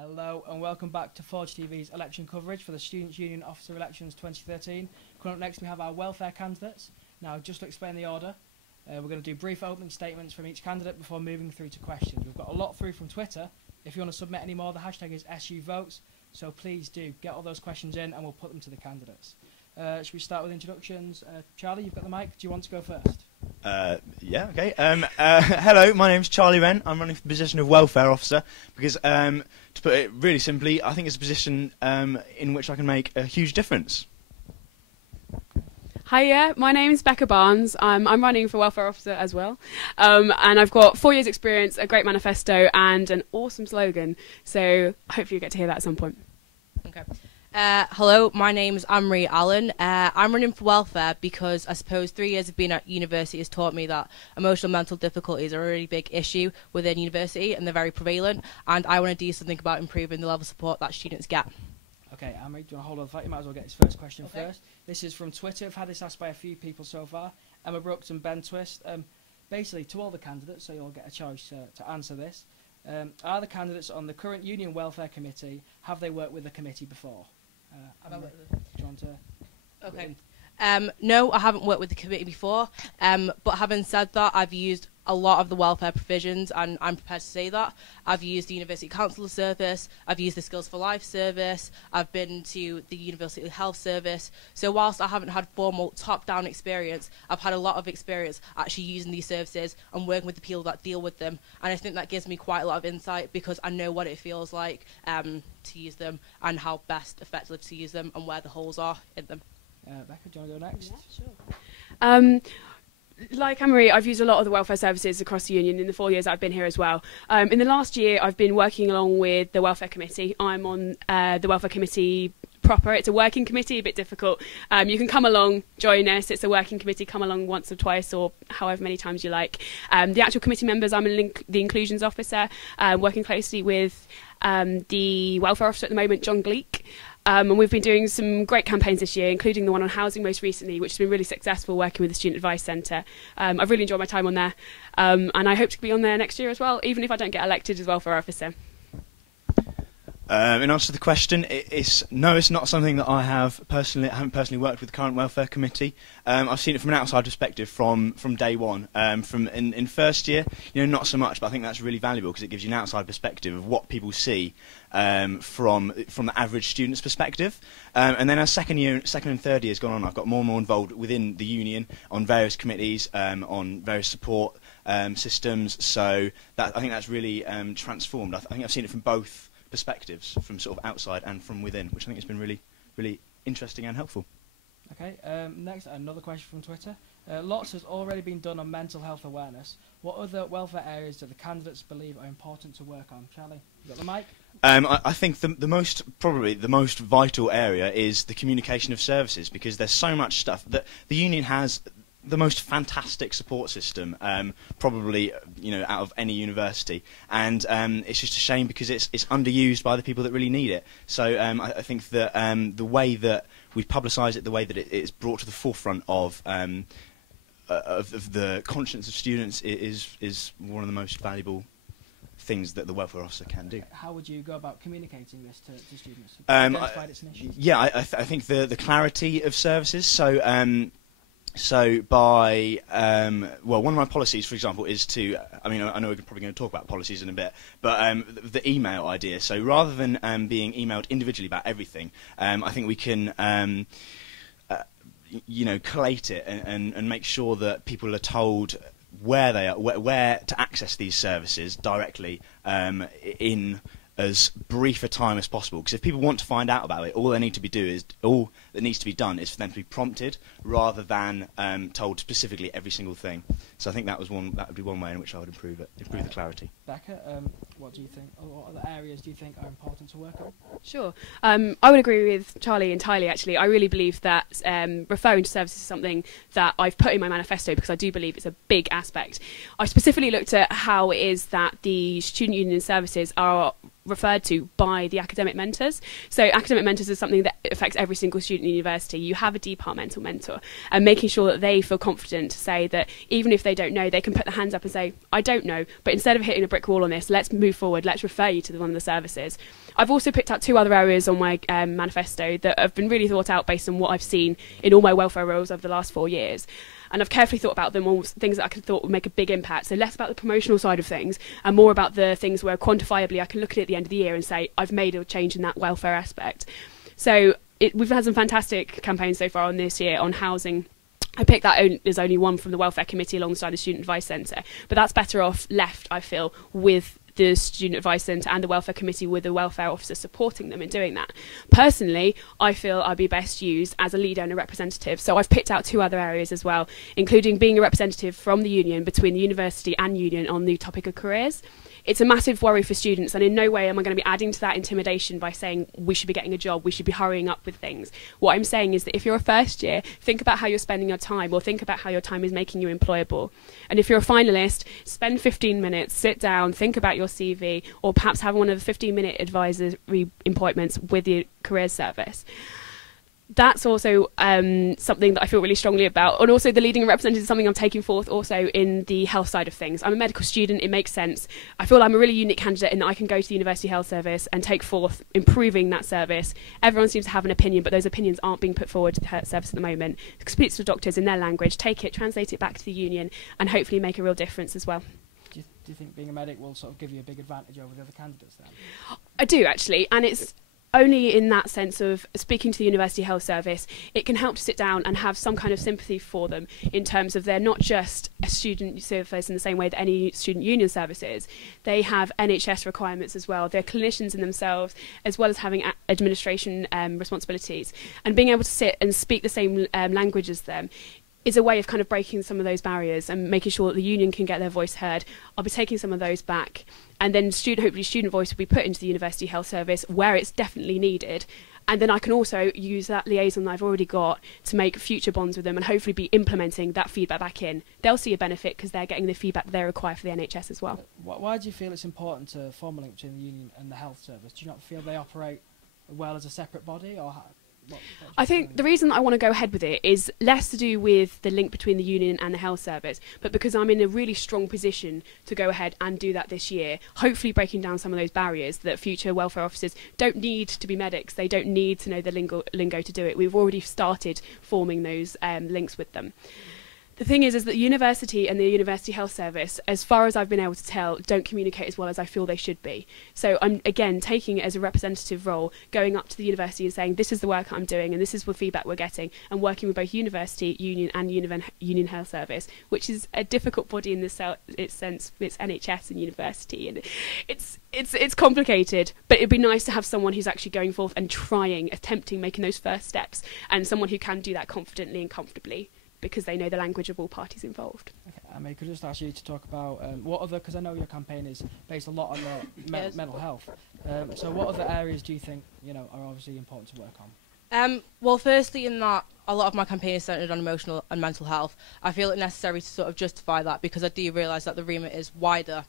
Hello and welcome back to Forge TV's election coverage for the Students' Union Officer Elections 2013. Coming up next we have our welfare candidates. Now just to explain the order, we're going to do brief opening statements from each candidate before moving through to questions. We've got a lot through from Twitter. If you want to submit any more, the hashtag is SUVotes, so please do get all those questions in and we'll put them to the candidates. Should we start with introductions? Charlie, you've got the mic. Do you want to go first? Yeah, okay. Hello, my name's Charlie Wren. I'm running for the position of Welfare Officer because, to put it really simply, I think it's a position in which I can make a huge difference. Hiya, my name's Becca Barnes. I'm running for Welfare Officer as well. And I've got 4 years experience, a great manifesto and an awesome slogan. So hopefully you get to hear that at some point. Okay. Hello, my name's Anne-Marie Allen. I'm running for welfare because I suppose 3 years of being at university has taught me that emotional and mental difficulties are a really big issue within university and they're very prevalent, and I want to do something about improving the level of support that students get. Okay, Anne-Marie, do you want to hold on the fact? You might as well get his first question first. This is from Twitter. I've had this asked by a few people so far. Emma Brooks and Ben Twist. Basically, to all the candidates, so you'll get a choice to answer this. Are the candidates on the current Union Welfare Committee, have they worked with the committee before? Do you want to... Okay. No, I haven't worked with the committee before, but having said that, I've used a lot of the welfare provisions, and I'm prepared to say that. I've used the University Council Service, I've used the Skills for Life Service, I've been to the University Health Service. So whilst I haven't had formal top-down experience, I've had a lot of experience actually using these services and working with the people that deal with them. And I think that gives me quite a lot of insight because I know what it feels like to use them and how best effectively to use them and where the holes are in them. Becca, do you want to go next? Yeah, sure. Like Anne-Marie, I've used a lot of the welfare services across the union in the 4 years I've been here as well. In the last year, I've been working along with the welfare committee. I'm on the welfare committee proper. It's a working committee, a bit difficult. You can come along, join us. It's a working committee. Come along once or twice or however many times you like. The actual committee members, I'm the inclusions officer, working closely with the welfare officer at the moment, John Gleek. And we've been doing some great campaigns this year, including the one on housing most recently, which has been really successful, working with the Student Advice Centre. I've really enjoyed my time on there, and I hope to be on there next year as well, even if I don't get elected as welfare officer. In answer to the question, no, it's not something that I haven't personally worked with the current welfare committee. I've seen it from an outside perspective from day one. In first year, not so much, but I think that's really valuable because it gives you an outside perspective of what people see from the average student's perspective. And then as second and third years gone on, I've got more and more involved within the union on various committees, on various support systems. So I think that's really transformed. I think I've seen it from both perspectives, from sort of outside and from within, which I think has been really, really interesting and helpful. Okay, next, another question from Twitter. Lots has already been done on mental health awareness. What other welfare areas do the candidates believe are important to work on? Charlie, you got the mic? I think probably the most vital area is the communication of services, because there's so much stuff that the union has. The most fantastic support system, probably out of any university, and it's just a shame because it's underused by the people that really need it. So I think that the way that we publicise it, the way that it's brought to the forefront of the conscience of students is one of the most valuable things that the welfare officer can do. How would you go about communicating this to students? I think the clarity of services. So by, one of my policies, for example, is to, I know we're probably going to talk about policies in a bit, but the email idea. So rather than being emailed individually about everything, I think we can, collate it and make sure that people are told where they are, where to access these services directly in as brief a time as possible, because if people want to find out about it, all that needs to be done is for them to be prompted rather than told specifically every single thing. So I think that would be one way in which I would improve the clarity. Becca, what do you think? What other areas do you think are important to work on? Sure. I would agree with Charlie entirely, actually. I really believe that referring to services is something that I've put in my manifesto because I do believe it's a big aspect. I specifically looked at how it is that the student union services are referred to by the academic mentors. So academic mentors is something that affects every single student in university. You have a departmental mentor, and making sure that they feel confident to say that even if they don't know, they can put their hands up and say, I don't know, but instead of hitting a brick wall on this, let's move forward, let's refer you to one of the services. I've also picked out 2 other areas on my manifesto that have been really thought out based on what I've seen in all my welfare roles over the last 4 years. And I've carefully thought about them, all things that I could thought would make a big impact. So less about the promotional side of things and more about the things where quantifiably I can look at it at the end of the year and say, I've made a change in that welfare aspect. So we've had some fantastic campaigns so far on this year on housing. I picked that as only one from the Welfare Committee alongside the Student Advice Centre. But that's better off left, I feel, with the Student Advice Centre and the Welfare Committee with the welfare officer supporting them in doing that. Personally, I feel I'd be best used as a leader and a representative. So I've picked out 2 other areas as well, including being a representative from the union between the university and union on the topic of careers. It's a massive worry for students, and in no way am I going to be adding to that intimidation by saying we should be getting a job, we should be hurrying up with things. What I'm saying is that if you're a first year, think about how you're spending your time, or think about how your time is making you employable. And if you're a finalist, spend 15 minutes, sit down, think about your CV, or perhaps have one of the 15-minute advisory appointments with the careers service. That's also something that I feel really strongly about. And also the leading representative is something I'm taking forth also in the health side of things. I'm a medical student, it makes sense. I feel I'm a really unique candidate in that I can go to the University Health Service and take forth improving that service. Everyone seems to have an opinion, but those opinions aren't being put forward to the health service at the moment. Speak to the doctors in their language, take it, translate it back to the union, and hopefully make a real difference as well. Do you think being a medic will sort of give you a big advantage over the other candidates then? I do, actually, and it's only in that sense of speaking to the University Health Service, it can help to sit down and have some kind of sympathy for them in terms of they're not just a student service in the same way that any student union service is. They have NHS requirements as well. They're clinicians in themselves, as well as having administration responsibilities. And being able to sit and speak the same language as them is a way of kind of breaking some of those barriers and making sure that the union can get their voice heard. I'll be taking some of those back, and then hopefully student voice will be put into the University Health Service where it's definitely needed. And then I can also use that liaison that I've already got to make future bonds with them and hopefully be implementing that feedback back in. They'll see a benefit because they're getting the feedback that they require for the NHS as well. Why do you feel it's important to form a link between the union and the health service? Do you not feel they operate well as a separate body, or how? I think the reason I want to go ahead with it is less to do with the link between the union and the health service, but because I'm in a really strong position to go ahead and do that this year, hopefully breaking down some of those barriers that future welfare officers don't need to be medics, they don't need to know the lingo to do it. We've already started forming those links with them. The thing is that the university and the University Health Service, as far as I've been able to tell, don't communicate as well as I feel they should be. So I'm, again, taking it as a representative role, going up to the university and saying, this is the work I'm doing and this is the feedback we're getting, and working with both university, union and union health service, which is a difficult body in this its sense. It's NHS and university, and it's complicated, but it'd be nice to have someone who's actually going forth and trying, attempting, making those first steps, and someone who can do that confidently and comfortably, because they know the language of all parties involved. Okay, I mean, could I just ask you to talk about what other, because I know your campaign is based a lot on mental health. So what other areas do you think, are obviously important to work on? Well, firstly, in that a lot of my campaign is centred on emotional and mental health, I feel it necessary to sort of justify that because I do realise that the remit is wider.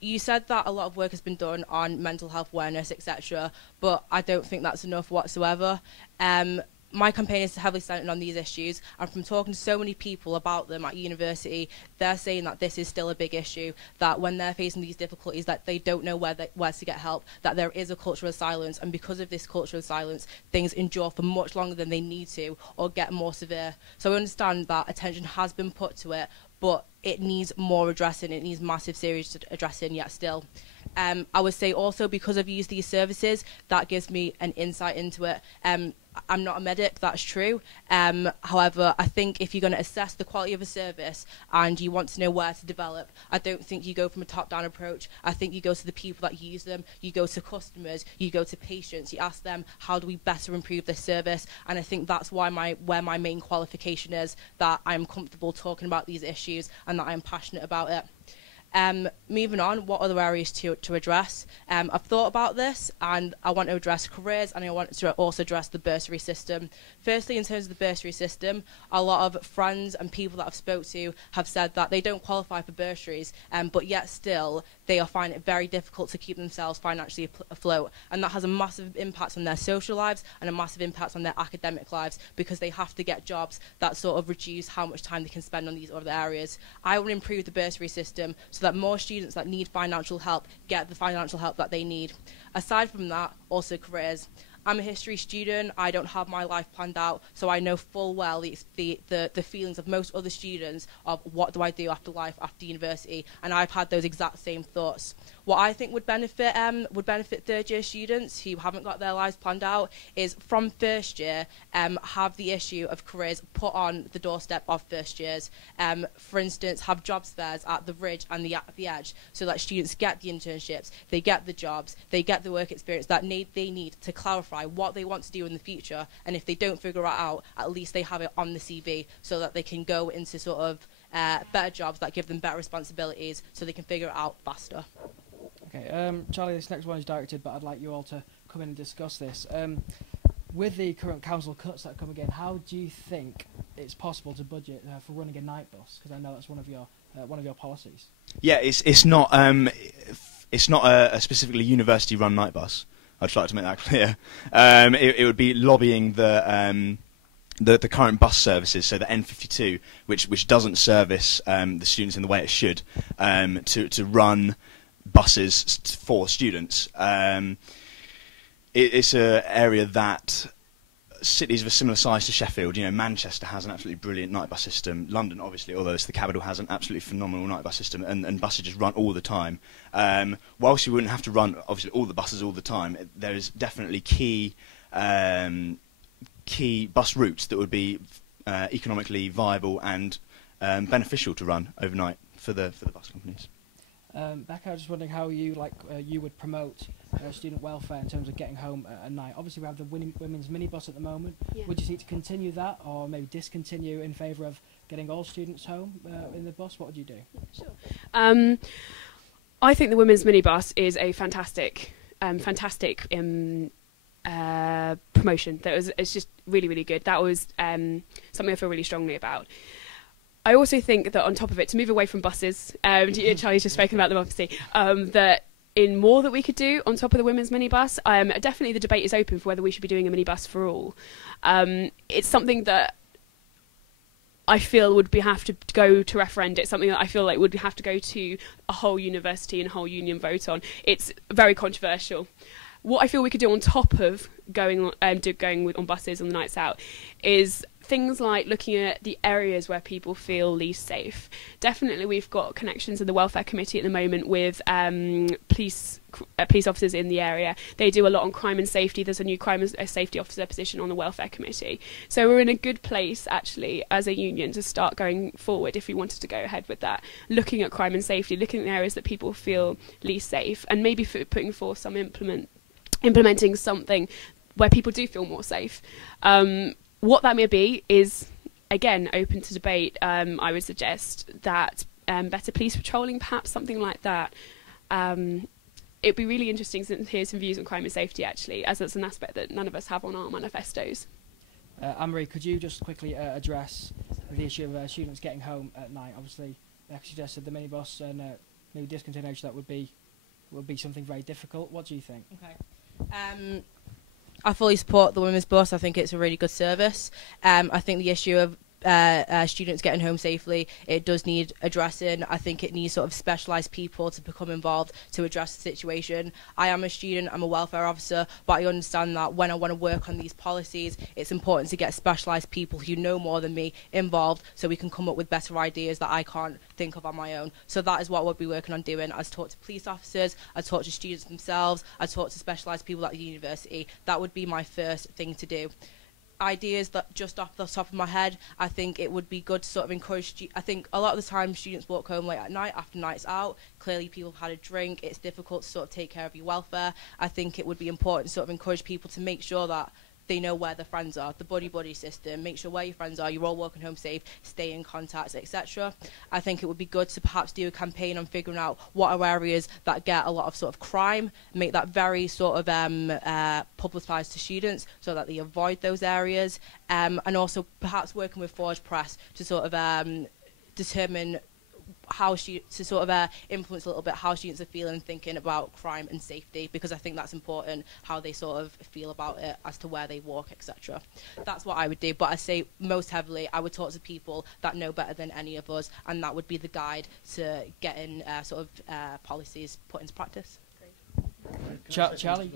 You said that a lot of work has been done on mental health awareness, etc., but I don't think that's enough whatsoever. My campaign is heavily centred on these issues, and from talking to so many people about them at university, they're saying that this is still a big issue, that when they're facing these difficulties, that they don't know where to get help, that there is a culture of silence, and because of this culture of silence, things endure for much longer than they need to or get more severe. So I understand that attention has been put to it, but it needs more addressing, it needs massive serious addressing yet still. I would say also because I've used these services, that gives me an insight into it. I'm not a medic, that's true. However, I think if you're going to assess the quality of a service and you want to know where to develop, I don't think you go from a top-down approach. I think you go to the people that use them, you go to customers, you go to patients, you ask them, how do we better improve this service? And I think that's why where my main qualification is, that I'm comfortable talking about these issues and that I'm passionate about it. Moving on, what other areas to address? I've thought about this, and I want to address careers, and I want to also address the bursary system. Firstly, in terms of the bursary system, a lot of friends and people that I've spoke to have said that they don't qualify for bursaries, but yet still they are finding it very difficult to keep themselves financially afloat, and that has a massive impact on their social lives and a massive impact on their academic lives, because they have to get jobs that sort of reduce how much time they can spend on these other areas. I want to improve the bursary system so that more students that need financial help get the financial help that they need. Aside from that, also careers. I'm a history student. I don't have my life planned out, so I know full well the feelings of most other students of what do I do after life, after university, and I've had those exact same thoughts. What I think would benefit third year students who haven't got their lives planned out is from first year have the issue of careers put on the doorstep of first years. For instance, have jobs fairs at the Ridge and the Edge, so that students get the internships, they get the jobs, they get the work experience that they need to clarify what they want to do in the future, and if they don't figure it out, at least they have it on the CV so that they can go into sort of better jobs that give them better responsibilities so they can figure it out faster. Okay, Charlie, this next one is directed, but I'd like you all to come in and discuss this. With the current council cuts that come again, how do you think it's possible to budget for running a night bus? Because I know that's one of your policies. Yeah, it's not a specifically university-run night bus. I'd just like to make that clear. It would be lobbying the current bus services, so the N52, which doesn't service the students in the way it should, to run buses for students. It's an area that cities of a similar size to Sheffield, Manchester has an absolutely brilliant night bus system. London, obviously, although it's the capital, has an absolutely phenomenal night bus system, and buses just run all the time. Whilst you wouldn't have to run, obviously, all the buses all the time, there is definitely key bus routes that would be economically viable and beneficial to run overnight for the bus companies. Becca, I was just wondering how you would promote student welfare in terms of getting home at night. Obviously, we have the women's minibus at the moment. Yeah. Would you seek to continue that, or maybe discontinue in favour of getting all students home in the bus? What would you do? Yeah, sure. I think the women's minibus is a fantastic promotion. It's just really, really good. That was something I feel really strongly about. I also think that on top of it, to move away from buses, Charlie's just spoken about them obviously, that in more that we could do on top of the women's minibus, definitely the debate is open for whether we should be doing a minibus for all. It's something that I feel would have to go to referendum. It's something that I feel like would have to go to a whole university and whole union vote on. It's very controversial. What I feel we could do on top of going on buses on the nights out is things like looking at the areas where people feel least safe. Definitely, we've got connections in the welfare committee at the moment with police officers in the area. They do a lot on crime and safety. There's a new crime and safety officer position on the welfare committee. So we're in a good place, actually, as a union to start going forward if we wanted to go ahead with that. Looking at crime and safety, looking at the areas that people feel least safe, and maybe putting forth some implementing something where people do feel more safe. What that may be is, again, open to debate. I would suggest that better police patrolling, perhaps something like that. It'd be really interesting to hear some views on crime and safety, actually, as it's an aspect that none of us have on our manifestos. Anne-Marie, could you just quickly address the issue of students getting home at night? Obviously, Becca suggested the minibus and maybe discontinuation. That would be something very difficult. What do you think? Okay. I fully support the women's bus. I think it's a really good service. I think the issue of students getting home safely, it does need addressing. I think it needs sort of specialised people to become involved to address the situation. I am a student, I'm a welfare officer, but I understand that when I want to work on these policies, it's important to get specialised people who know more than me involved so we can come up with better ideas that I can't think of on my own. So that is what we'll be working on doing. I've talked to police officers, I've talked to students themselves, I've talked to specialised people at the university. That would be my first thing to do. Ideas that just off the top of my head, I think it would be good to sort of encourage. I think a lot of the time students walk home late at night after nights out. Clearly people have had a drink. It's difficult to sort of take care of your welfare. I think it would be important to sort of encourage people to make sure that they know where their friends are. The buddy system, make sure where your friends are, you're all walking home safe, stay in contact, etc. I think it would be good to perhaps do a campaign on figuring out what are areas that get a lot of sort of crime, make that very sort of publicised to students so that they avoid those areas, and also perhaps working with Forge Press to sort of determine how to sort of influence a little bit how students are feeling and thinking about crime and safety, because I think that's important, how they sort of feel about it as to where they walk, etc. That's what I would do, but I say most heavily I would talk to people that know better than any of us, and that would be the guide to getting sort of policies put into practice. Charlie,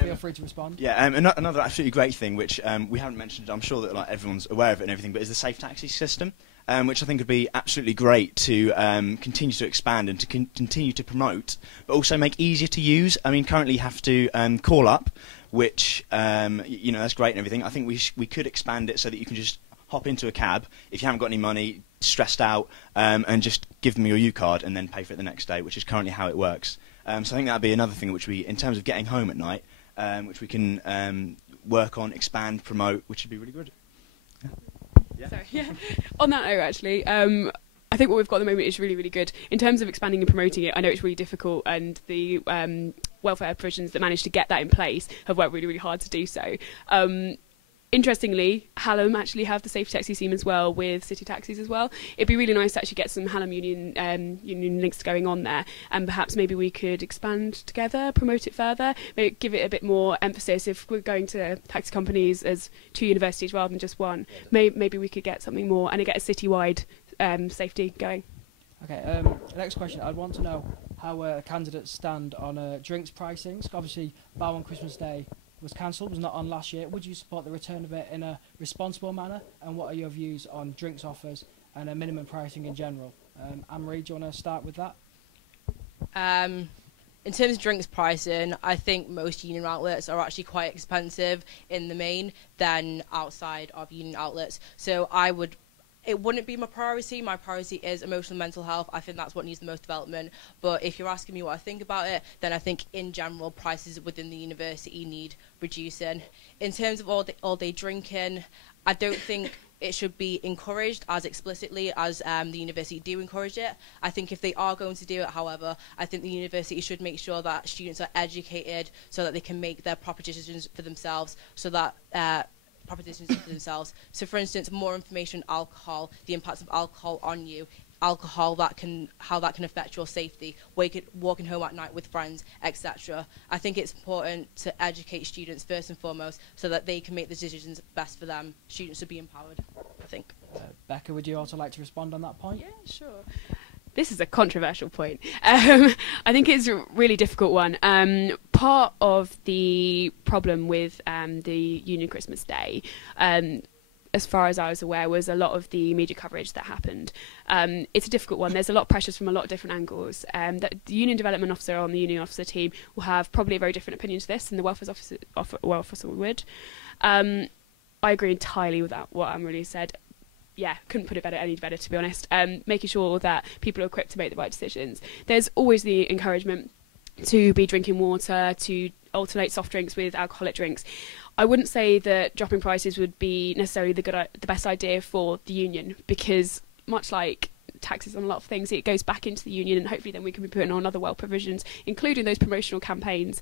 feel free to respond. Yeah, another absolutely great thing, which we haven't mentioned, I'm sure that like everyone's aware of it and everything, but is the safe taxi system, which I think would be absolutely great to continue to expand and to continue to promote, but also make easier to use. I mean, currently you have to call up, which you know, that's great and everything. I think we could expand it so that you can just hop into a cab if you haven't got any money, stressed out, and just give them your U-card and then pay for it the next day, which is currently how it works. So I think that would be another thing which we, in terms of getting home at night, which we can work on, expand, promote, which would be really good. Yeah. Sorry, yeah. On that note, actually, I think what we've got at the moment is really, really good. In terms of expanding and promoting it, I know it's really difficult, and the welfare provisions that managed to get that in place have worked really, really hard to do so. Interestingly, Hallam actually have the safe taxi scheme as well with city taxis as well. It'd be really nice to actually get some Hallam union links going on there, and perhaps maybe we could expand together, promote it further, maybe give it a bit more emphasis. If we're going to taxi companies as 2 universities rather than just one, maybe we could get something more and get a citywide safety going. Okay, next question. I'd want to know how candidates stand on drinks pricings. Obviously, Bow on Christmas Day was cancelled, was not on last year. Would you support the return of it in a responsible manner? And what are your views on drinks offers and minimum pricing in general? Anne-Marie, do you want to start with that? In terms of drinks pricing, I think most union outlets are actually quite expensive in the main than outside of union outlets. So it wouldn't be my priority. My priority is emotional and mental health. I think that's what needs the most development. But if you're asking me what I think about it, then I think in general prices within the university need reducing. In terms of all-day drinking, I don't think it should be encouraged as explicitly as the university do encourage it. I think if they are going to do it, however, I think the university should make sure that students are educated so that they can make their proper decisions for themselves, so that So, for instance, more information on alcohol, the impacts of alcohol on you, how that can affect your safety, walking home at night with friends, etc. I think it's important to educate students first and foremost so that they can make the decisions best for them. Students should be empowered, I think. Becca, would you also like to respond on that point? Yeah, sure. This is a controversial point. I think it's a really difficult one. Part of the problem with the Union Christmas Day, as far as I was aware, was a lot of the media coverage that happened. It's a difficult one. There's a lot of pressures from a lot of different angles. The Union Development Officer on the Union Officer team will have probably a very different opinion to this than the Welfare Officer would. I agree entirely with what Anne-Marie said. Yeah, couldn't put it any better, to be honest. Making sure that people are equipped to make the right decisions. There's always the encouragement to be drinking water, to alternate soft drinks with alcoholic drinks. I wouldn't say that dropping prices would be necessarily the best idea for the union, because much like taxes on a lot of things, it goes back into the union, and hopefully then we can be putting on other provisions, including those promotional campaigns.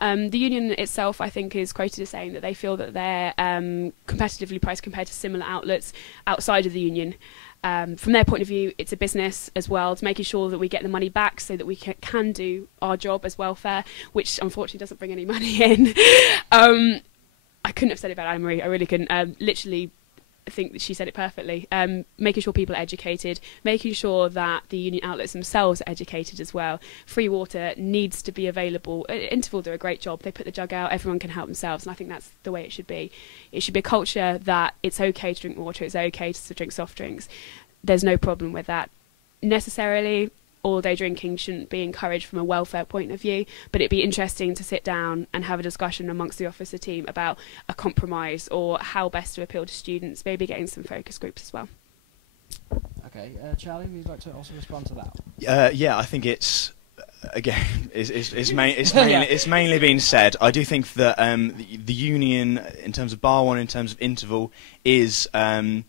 The union itself, I think, is quoted as saying that they feel that they're competitively priced compared to similar outlets outside of the union. From their point of view, it's a business as well, to making sure that we get the money back so that we can do our job as welfare, which unfortunately doesn't bring any money in. I couldn't have said it better, Anne-Marie. I really couldn't. Literally, I think that she said it perfectly. Making sure people are educated, making sure that the union outlets themselves are educated as well. Free water needs to be available. Interval do a great job. They put the jug out, everyone can help themselves, and I think that's the way it should be. It should be a culture that it's okay to drink water, it's okay to drink soft drinks. There's no problem with that necessarily. All-day drinking shouldn't be encouraged from a welfare point of view, but it'd be interesting to sit down and have a discussion amongst the officer team about a compromise or how best to appeal to students, maybe getting some focus groups as well. Okay, Charlie, would you like to also respond to that? Yeah, I think it's again, it's mainly been said. I do think that the union, in terms of bar one, in terms of interval, is in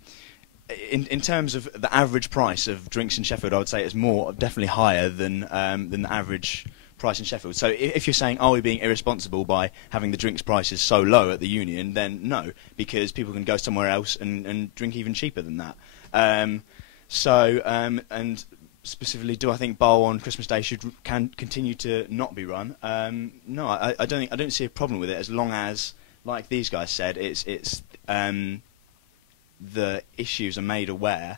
terms of the average price of drinks in Sheffield, I would say it's definitely higher than the average price in Sheffield. So if you're saying, are we being irresponsible by having the drinks prices so low at the union, then no, because people can go somewhere else and drink even cheaper than that. And specifically, do I think Bar 1 Christmas Day can continue to not be run? No, I don't see a problem with it, as long as, like these guys said, the issues are made aware.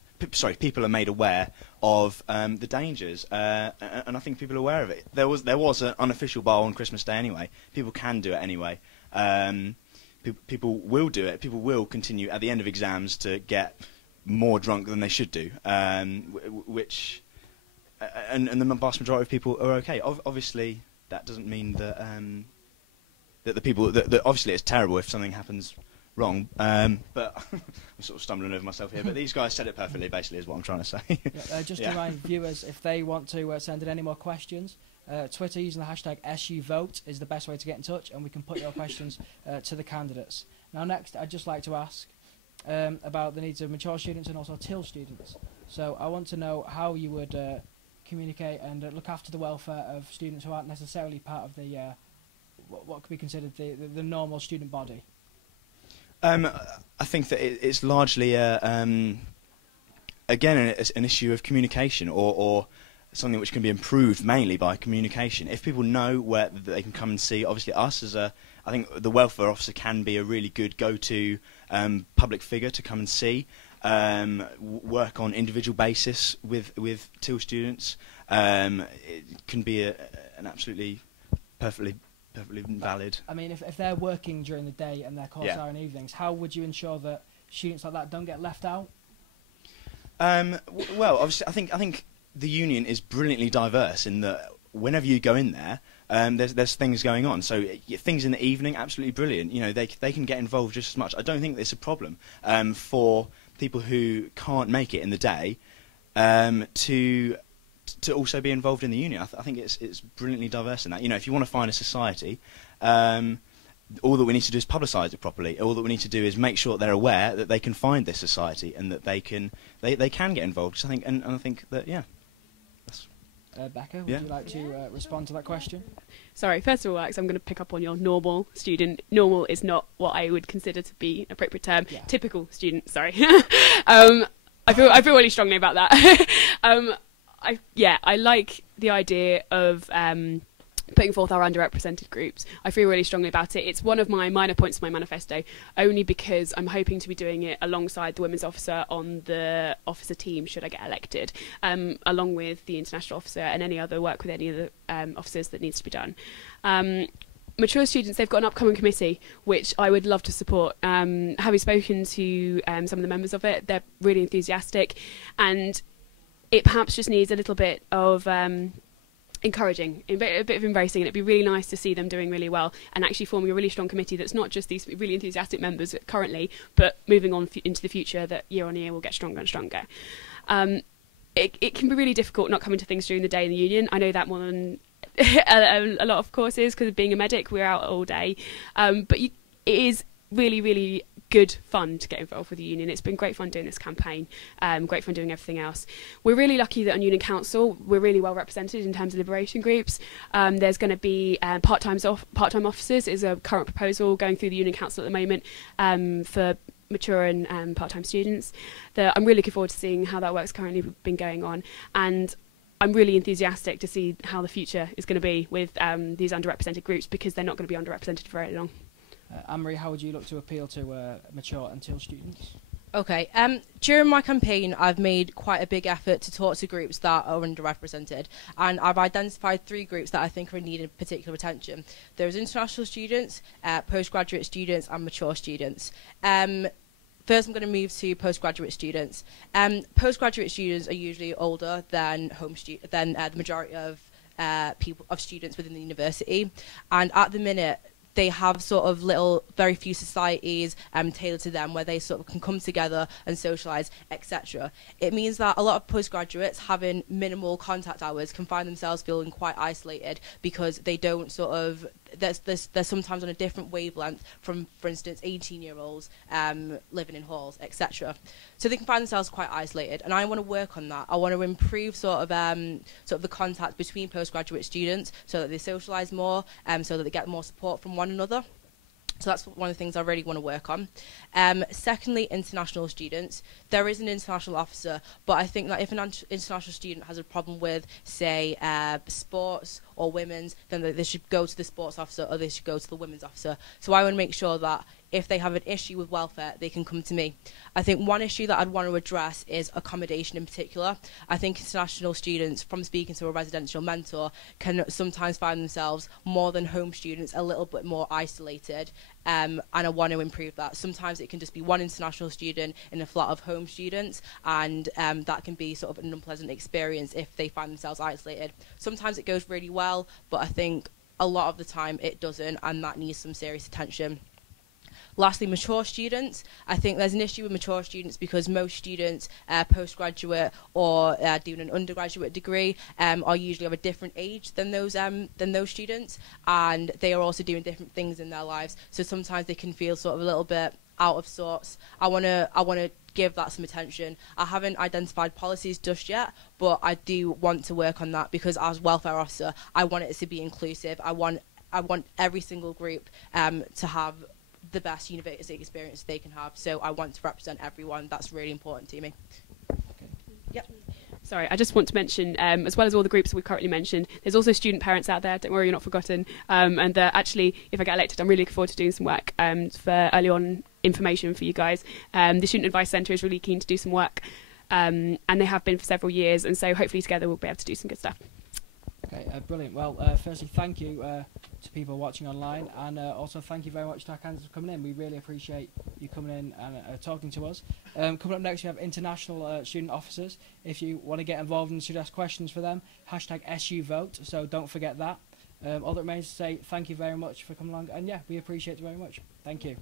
People are made aware of the dangers, and I think people are aware of it. There was an unofficial bar on Christmas Day anyway. People can do it anyway. People will do it. People will continue at the end of exams to get more drunk than they should do, which and the vast majority of people are okay. Obviously, that doesn't mean that that the people that obviously it's terrible if something happens wrong, but I'm sort of stumbling over myself here, but these guys said it perfectly, basically, is what I'm trying to say. Just to remind viewers, if they want to send in any more questions, Twitter using the hashtag SUVote is the best way to get in touch, and we can put your questions to the candidates. Now next, I'd just like to ask about the needs of mature students and also TIL students. So I want to know how you would communicate and look after the welfare of students who aren't necessarily part of the what could be considered the normal student body. I think that it's largely again an issue of communication, or something which can be improved mainly by communication. If people know where they can come and see, obviously us I think the welfare officer can be a really good go-to public figure to come and see, work on individual basis with TIL students. It can be an absolutely perfectly valid. I mean, if they're working during the day and their courses are in evenings, how would you ensure that students like that don't get left out? Well, obviously, I think the union is brilliantly diverse in that whenever you go in there, there's things going on. So things in the evening, absolutely brilliant. You know, they can get involved just as much. I don't think there's a problem for people who can't make it in the day to also be involved in the union. I think it's brilliantly diverse in that. You know, if you want to find a society, all that we need to do is publicise it properly. All that we need to do is make sure that they're aware that they can find this society and that they can get involved. So I think that Becca, would you like to respond to that question? Sorry, first of all, Alex, I'm going to pick up on your normal student. Normal is not what I would consider to be an appropriate term. Yeah. Typical student, sorry. I feel really strongly about that. I like the idea of putting forth our underrepresented groups. I feel really strongly about it. It's one of my minor points of my manifesto, only because I'm hoping to be doing it alongside the women's officer on the officer team should I get elected, along with the international officer and any other work with any of the officers that needs to be done. Mature students, they've got an upcoming committee which I would love to support. Having spoken to some of the members of it, they're really enthusiastic, and it perhaps just needs a little bit of encouraging, a bit of embracing, and it'd be really nice to see them doing really well and actually forming a really strong committee that's not just these really enthusiastic members currently, but moving on into the future, that year on year will get stronger and stronger. It can be really difficult not coming to things during the day in the union. I know that more than a lot of courses, because of being a medic, we're out all day. But it is really, really good fun to get involved with the union. It's been great fun doing this campaign, great fun doing everything else. We're really lucky that on Union Council we're really well represented in terms of liberation groups. There's going to be part-time officers is a current proposal going through the Union Council at the moment for mature and part-time students. I'm really looking forward to seeing how that work's currently been going on, and I'm really enthusiastic to see how the future is going to be with these underrepresented groups, because they're not going to be underrepresented for very long. Anne-Marie, how would you look to appeal to mature and TIL students? Okay. During my campaign, I've made quite a big effort to talk to groups that are underrepresented, and I've identified 3 groups that I think are in need of particular attention. There's international students, postgraduate students, and mature students. First, I'm going to move to postgraduate students. Postgraduate students are usually older than the majority of students within the university, and at the minute, they have sort of very few societies tailored to them where they sort of can come together and socialise, etc. It means that a lot of postgraduates having minimal contact hours can find themselves feeling quite isolated because they don't sort of, they're sometimes on a different wavelength from, for instance, 18-year-olds living in halls, etc. So they can find themselves quite isolated, and I want to work on that. I want to improve sort of the contact between postgraduate students so that they socialise more, so that they get more support from one another. So that's one of the things I really want to work on. Secondly, international students. There is an international officer, but I think that if an international student has a problem with, say, sports or women's, then they should go to the sports officer or they should go to the women's officer. So I want to make sure that if they have an issue with welfare, they can come to me. I think one issue that I'd want to address is accommodation in particular. I think international students, from speaking to a residential mentor, can sometimes find themselves, more than home students, a little bit more isolated. And I want to improve that. Sometimes it can just be one international student in a flat of home students, and that can be sort of an unpleasant experience if they find themselves isolated. Sometimes it goes really well, but I think a lot of the time it doesn't, and that needs some serious attention. Lastly, mature students. I think there's an issue with mature students because most students, postgraduate or doing an undergraduate degree, are usually of a different age than those students, and they are also doing different things in their lives. So sometimes they can feel sort of a little bit out of sorts. I want to give that some attention. I haven't identified policies just yet, but I do want to work on that because as welfare officer, I want it to be inclusive. I want every single group to have the best university experience they can have. So I want to represent everyone. That's really important to me. Okay. Yep. Sorry, I just want to mention, as well as all the groups that we've currently mentioned, there's also student parents out there. Don't worry, you're not forgotten. And actually, if I get elected, I'm really looking forward to doing some work for early on information for you guys. The Student Advice Centre is really keen to do some work, and they have been for several years. And so hopefully together we'll be able to do some good stuff. Okay, brilliant. Well, firstly, thank you to people watching online, and also thank you very much to our candidates for coming in. We really appreciate you coming in and talking to us. Coming up next, we have international student officers. If you want to get involved and should ask questions for them, #SUVote, so don't forget that. All that remains to say thank you very much for coming along, and yeah, we appreciate it very much. Thank you.